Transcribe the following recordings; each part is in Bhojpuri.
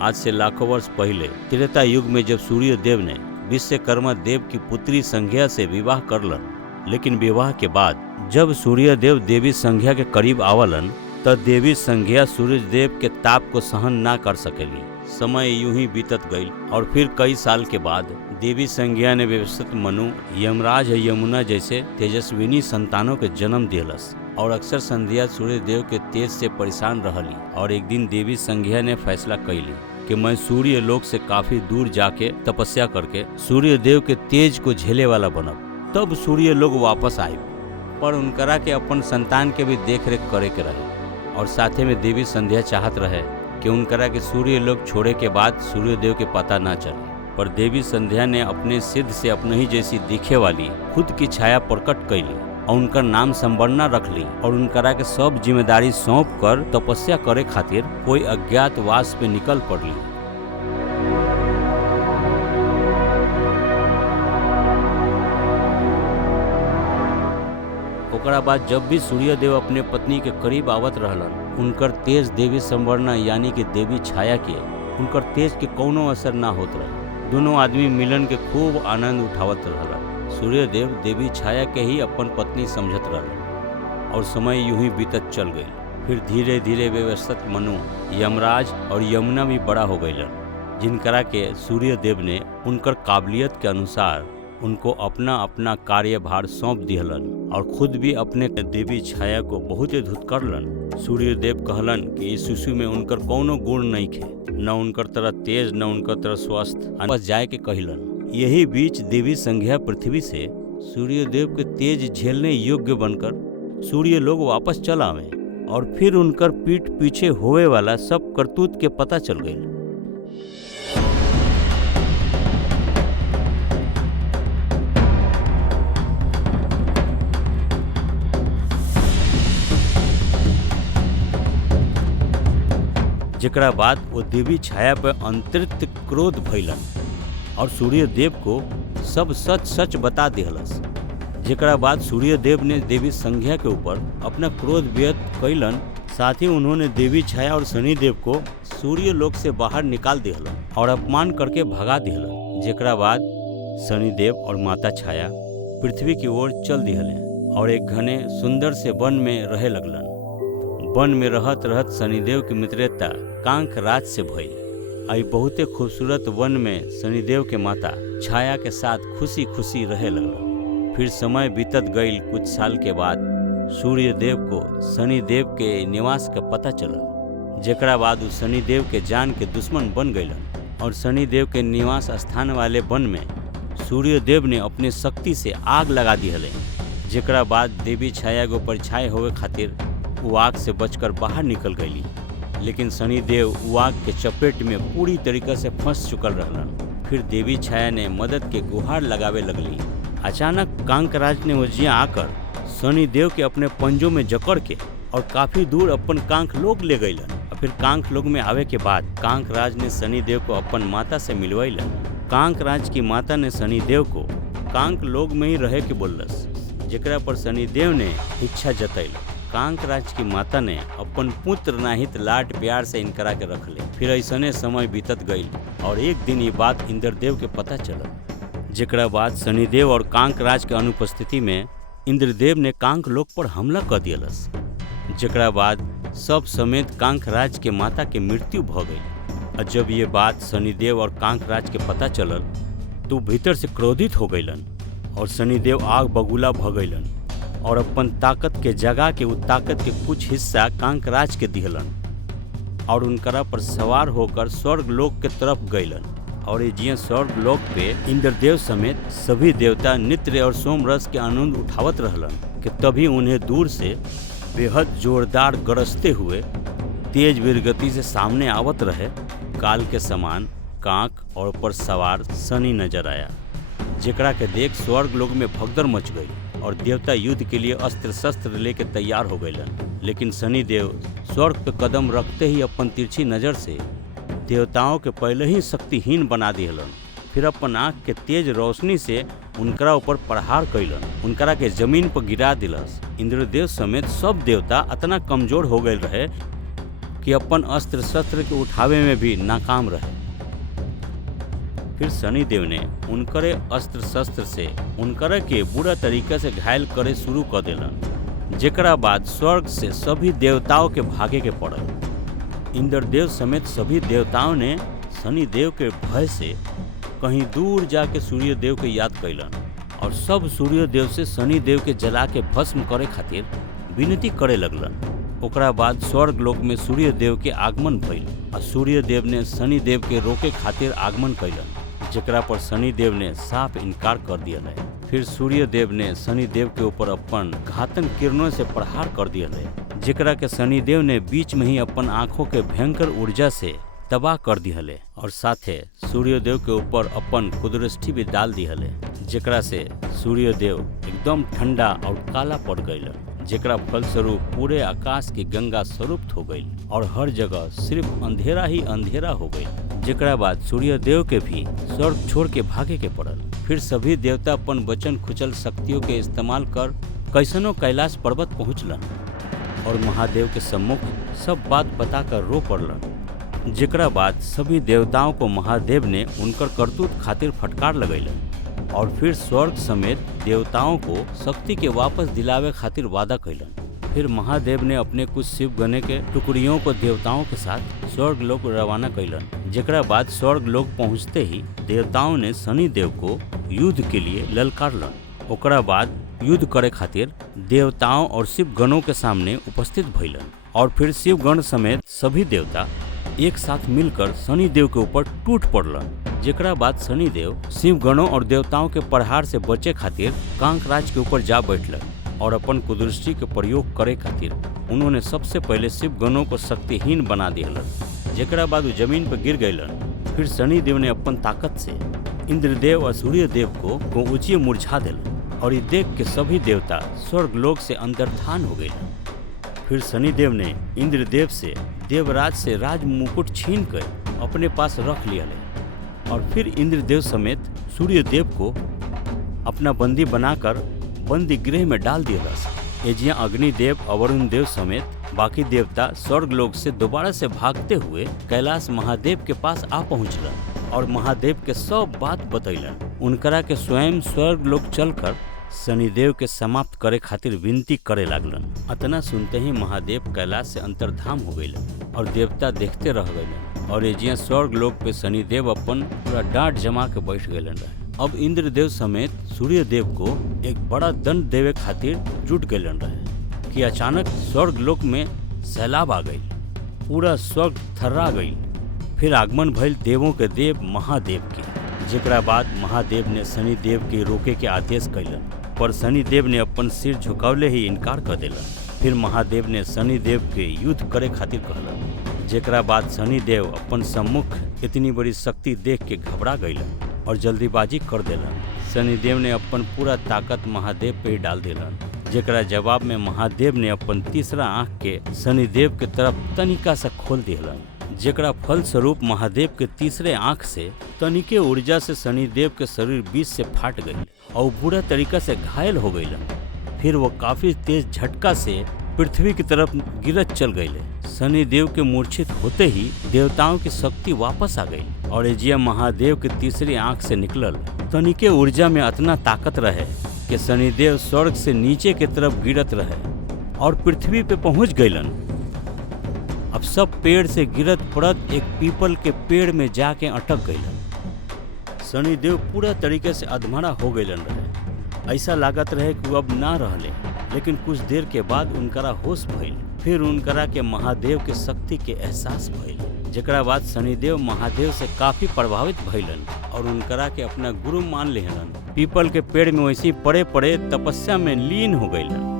आज से लाखों वर्ष पहले त्रेता युग में जब सूर्य देव ने विश्वकर्मा देव की पुत्री संज्ञा से विवाह करलन, लेकिन विवाह के बाद जब सूर्य देव देवी संज्ञा के करीब आवलन तब देवी संज्ञा सूर्य देव के ताप को सहन ना कर सकेली। समय यूं ही बीतत गई और फिर कई साल के बाद देवी संज्ञा ने व्यवस्थित मनु, यमराज, यमुना जैसे तेजस्विनी संतानों के जन्म दिलस और अक्सर संध्या सूर्य देव के तेज से परेशान रहली। और एक दिन देवी संज्ञा ने फैसला कैली कि मैं सूर्य लोक से काफी दूर जाके तपस्या करके सूर्य देव के तेज को झेले वाला बनब, तब सूर्य लोग वापस आए। पर उनकरा के अपन संतान के भी देख रेख करे के रहे और साथे में देवी संध्या चाहत रहे कि उनकरा के सूर्य लोग छोड़े के बाद सूर्य देव के पता ना चले। पर देवी संध्या ने अपने सिद्ध से अपने ही जैसी दिखे वाली खुद की छाया प्रकट कैली और उनका नाम संवरना रख ली और उनकरा के सब जिम्मेदारी सौंप कर तपस्या करे खातिर कोई अज्ञात वास पे निकल पड़ली। ओकरा बाद जब भी सूर्य देव अपने पत्नी के करीब आवत रहलन, उनकर तेज देवी संवरना यानी कि देवी छाया के उनकर तेज के कोनो असर ना होत रहे। दोनों आदमी मिलन के खूब आनंद उठावत रहलन। सूर्य देव देवी छाया के ही अपन पत्नी समझत रहलन और समय यूं ही बीतत चल गई। फिर धीरे धीरे व्यवस्थित मनु, यमराज और यमुना भी बड़ा हो गईलन, जिनकरा के सूर्य देव ने उनकर काबिलियत के अनुसार उनको अपना अपना कार्यभार सौंप दिहलन और खुद भी अपने देवी छाया को बहुत धुतकरलन। सूर्य देव कहलन कि इस शिशु में उनकर कोनो गुण नहीं खे, न उनकर तरह तेज न उनकर तरह स्वस्थ, बस जाए के कहलन। यही बीच देवी संज्ञा पृथ्वी से सूर्य देव के तेज झेलने योग्य बनकर सूर्य लोग वापस चल आवे और फिर उनकर पीठ पीछे होवे वाला सब करतूत के पता चल गई। जेकरा बाद वो देवी छाया पर अंतरिक्त क्रोध भइलन और सूर्य देव को सब सच सच बता दिहलस। जेकरा बाद सूर्य देव ने देवी संज्ञा के ऊपर अपना क्रोध व्यक्त कैलन। साथ ही उन्होंने देवी छाया और शनि देव को सूर्य लोक से बाहर निकाल दिहलन और अपमान करके भगा दिहलन। जेकरा बाद शनि देव और माता छाया पृथ्वी की ओर चल दिहले और एक घने सुंदर से वन में रहे लगलन। वन में रहत रहत शनिदेव की मित्रता कांक राज से भइल। आई बहुते खूबसूरत वन में शनिदेव के माता छाया के साथ खुशी खुशी रहे लगलन। फिर समय बीतत गईल। कुछ साल के बाद सूर्य देव को शनिदेव के निवास का पता चलल। जेकरा बाद वो शनिदेव के जान के दुश्मन बन गईलन और शनिदेव के निवास स्थान वाले वन में सूर्य देव ने अपने शक्ति से आग लगा दिहले। जेकरा बाद देवी छाया को परछाई होवे खातिर वो आग से बचकर बाहर निकल गईली, लेकिन शनिदेव वो आग के चपेट में पूरी तरीके से फंस चुकल रहलन। फिर देवी छाया ने मदद के गुहार लगावे लगली। अचानक कांकराज ने वजिया आकर शनिदेव के अपने पंजों में जकड़ के और काफी दूर अपन कांक लोग ले गईलन। और फिर कांक लोग में आवे के बाद कांकराज ने शनिदेव को अपन माता से मिलवाईलन। कांकराज की माता ने शनिदेव को कांक लोग में ही रहे के बोलस, जेकरा पर शनिदेव ने इच्छा जतैल। कांकराज की माता ने अपन पुत्र नाहित लाड प्यार से इनकरा के रख ले। फिर ऐसने समय बीतत गई और एक दिन ये बात इंद्रदेव के पता चलल। जेकरा बाद शनिदेव और कांकराज के अनुपस्थिति में इंद्रदेव ने कांक लोक पर हमला कर दियलस। जेकरा बाद सब समेत कांकराज के माता के मृत्यु भ गई। और जब ये बात शनिदेव और कांकराज के पता चलल तो भीतर से क्रोधित हो गईलन और शनिदेव आग बगुला भ गईलन और अपन ताकत के जगह के उस ताकत के कुछ हिस्सा कांकराज के दिहलन और उनकरा पर सवार होकर स्वर्ग लोक के तरफ गईलन। और ये स्वर्ग लोक पे इंद्रदेव समेत सभी देवता नित्य और सोमरस के आनंद उठावत रहलन कि तभी उन्हें दूर से बेहद जोरदार गरजते हुए तेज वीरगति से सामने आवत रहे काल के समान कांक और पर सवार शनि नजर आया। जेकरा के देख स्वर्ग लोक में भगदड़ मच गई और देवता युद्ध के लिए अस्त्र शस्त्र लेके तैयार हो गईलन। लेकिन शनिदेव स्वर्ग पे कदम रखते ही अपन तिरछी नजर से देवताओं के पहले ही शक्तिहीन बना दिहलन। फिर अपन आँख के तेज रोशनी से उनकरा ऊपर प्रहार कैलन, उनकरा के जमीन पर गिरा दिलस। इंद्रदेव समेत सब देवता इतना कमजोर हो गए रहे कि अपन अस्त्र शस्त्र के उठावे में भी नाकाम रहे। फिर शनिदेव ने उनकरे अस्त्र शस्त्र से उनकरे के बुरा तरीके से घायल करे शुरू कर देलन, जेकरा बाद स्वर्ग से सभी देवताओं के भागे के पड़ल। इंद्रदेव समेत सभी देवताओं ने शनिदेव के भय से कहीं दूर जाके सूर्यदेव के याद कैलन और सब सूर्यदेव से शनिदेव के जला के भस्म करे खातिर विनती करे लगलन। ओकरा बाद स्वर्ग लोक में सूर्यदेव के आगमन भइल और सूर्यदेव ने शनिदेव के रोके खातिर आगमन कैलन, जेकरा पर शनिदेव ने साफ इनकार कर दिया है। फिर सूर्यदेव ने शनिदेव के ऊपर अपन घातन किरणों से प्रहार कर दिया है, जेकरा के शनिदेव ने बीच में ही अपन आंखों के भयंकर ऊर्जा से तबाह कर दिहले और साथे सूर्यदेव के ऊपर अपन कुदृष्टि भी डाल दिहले, जेकरा से सूर्यदेव एकदम ठंडा और काला पड़ गईल, जेकरा फलस्वरूप पूरे आकाश की गंगा स्वरूप हो गई और हर जगह सिर्फ अंधेरा ही अंधेरा हो गई, जेकरा बाद सूर्यदेव के भी स्वर्ग छोड़ के भागे के पड़ल। फिर सभी देवता अपन वचन खुचल शक्तियों के इस्तेमाल कर कैसनो कैलाश पर्वत पहुँचलन और महादेव के सम्मुख सब बात बताकर रो पड़लन, जेकरा बाद सभी देवताओं को महादेव ने उनकर करतूत खातिर फटकार लगैलन और फिर स्वर्ग समेत देवताओं को शक्ति के वापस दिलावे खातिर वादा कैलन। फिर महादेव ने अपने कुछ शिव गणे के टुकड़ियों को देवताओं के साथ स्वर्ग लोक रवाना कैलन, जेकरा बाद स्वर्ग लोक पहुँचते ही देवताओं ने शनिदेव को युद्ध के लिए ललकारलन। ओकरा बाद युद्ध करे खातिर देवताओं और शिव गणों के सामने उपस्थित भइलन और फिर शिव गण समेत सभी देवता एक साथ मिलकर शनिदेव के ऊपर टूट पड़लन, जेकरा बाद शनिदेव शिव गणों और देवताओं के प्रहार से बचे खातिर कांकराज के ऊपर जा बैठलन और अपन कुदृष्टि के प्रयोग करे खातिर उन्होंने सबसे पहले शिव गणों को शक्तिहीन बना दिहलन, जेकरा बाद वो जमीन पर गिर गईलन। फिर शनिदेव ने अपन ताकत से इंद्रदेव और सूर्यदेव को ऊंची मुरझा दिलन और ये देख के सभी देवता स्वर्ग लोक से अंतर्धान हो गए। फिर शनिदेव ने इंद्रदेव से देवराज से राज मुकुट छीन कर अपने पास रख लिया और फिर इंद्रदेव समेत सूर्यदेव को अपना बंदी बनाकर बंदी गृह में डाल दिया। एजिया अग्निदेव और वरुण देव समेत बाकी देवता स्वर्ग लोक से दोबारा से भागते हुए कैलाश महादेव के पास आ पहुँचलन और महादेव के सब बात बतैलन। उनकरा के स्वयं स्वर्ग लोक चलकर शनिदेव के समाप्त करे खातिर विनती करे लागलन। अतना सुनते ही महादेव कैलाश से अंतर्धाम हो गईलन और देवता देखते रह गईलन और एजिया स्वर्ग लोक पे शनिदेव अपन पूरा डांट जमा के बैठ गईलन रहे। अब इंद्रदेव समेत सूर्यदेव को एक बड़ा दंड देवे खातिर जुट गईलन रहे कि अचानक स्वर्ग लोक में सैलाब आ गई, पूरा स्वर्ग थर्रा गई। फिर आगमन भइल देवों के देव महादेव के, जेकरा बाद महादेव ने शनिदेव के रोके के आदेश कैलन, पर शनिदेव ने अपन सिर झुकावले ही इनकार कर दिलन। फिर महादेव ने शनिदेव के युद्ध करे खातिर कहलन, जेकरा बाद शनिदेव अपन सम्मुख इतनी बड़ी शक्ति देख के घबरा गईलन और जल्दीबाजी कर दिलन। शनिदेव ने अपन पूरा ताकत महादेव पे ही डाल दिलन, जेकरा जवाब में महादेव ने अपन तीसरा आंख के शनिदेव के तरफ तनिका सा खोल दिलन, जेकरा फल स्वरूप महादेव के तीसरे आंख से तनिके ऊर्जा से शनिदेव के शरीर बीच से फाट गई और बुरा तरीका से घायल हो गईलन। फिर वो काफी तेज झटका से पृथ्वी की तरफ गिरत चल गईले। शनिदेव के मूर्छित होते ही देवताओं की शक्ति वापस आ गई और एजिया महादेव के तीसरी आंख से निकलल तनिके ऊर्जा में इतना ताकत रहे कि शनिदेव स्वर्ग से नीचे की तरफ गिरत रहे और पृथ्वी पे पहुंच गईलन। अब सब पेड़ से गिरत पड़त एक पीपल के पेड़ में जाके अटक गईलन। शनिदेव पूरा तरीके से अधमरा हो गईलन रहे। ऐसा लागत रहे कि वो अब ना रहले, लेकिन कुछ देर के बाद उनकरा होश भइल। फिर उनकरा के महादेव के शक्ति के एहसास भइल, जेकरा बाद शनिदेव महादेव से काफी प्रभावित भइलन और उनकरा के अपना गुरु मान लेहलन। पीपल के पेड़ में वैसे पड़े पड़े तपस्या में लीन हो गईलन।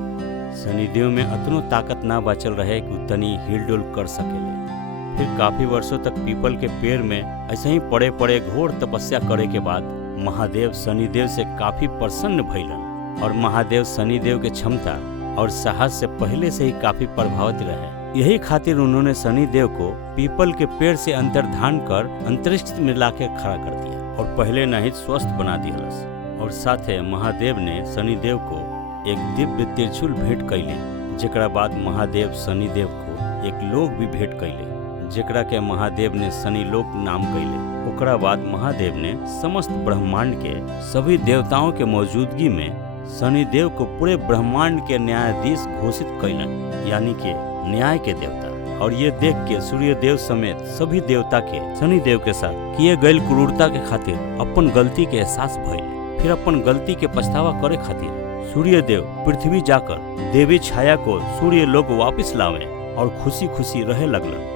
शनिदेव में अतनो ताकत ना बचल रहे कि तनी हिलडुल कर सकेले। फिर काफी वर्षों तक पीपल के पेड़ में ऐसे ही पड़े पड़े घोर तपस्या करे के बाद महादेव शनिदेव से काफी प्रसन्न भइलन और महादेव शनिदेव के क्षमता और साहस से पहले से ही काफी प्रभावित रहे। यही खातिर उन्होंने शनिदेव को पीपल के पेड़ से अंतर्धान कर अंतरिक्ष में लाके खड़ा कर दिया और पहले नहीं स्वस्थ बना दिया। और साथ ही महादेव ने शनिदेव को एक दिव्य त्रिशूल भेंट कैले, जेकरा बाद महादेव शनिदेव को एक लोक भी भेंट कैले जेकरा के महादेव ने शनि लोक नाम कैले। ओकरा बाद महादेव ने समस्त ब्रह्मांड के सभी देवताओं के मौजूदगी में शनिदेव को पूरे ब्रह्मांड के न्यायाधीश घोषित कैलन, यानी कि न्याय के देवता। और ये देख के सूर्यदेव समेत सभी देवता के शनिदेव के साथ किए गए क्रूरता के खातिर अपन गलती के एहसास भइल। फिर अपन गलती के पछतावा करे खातिर सूर्यदेव पृथ्वी जाकर देवी छाया को सूर्य लोक वापिस लावे और खुशी खुशी रहे लगलन।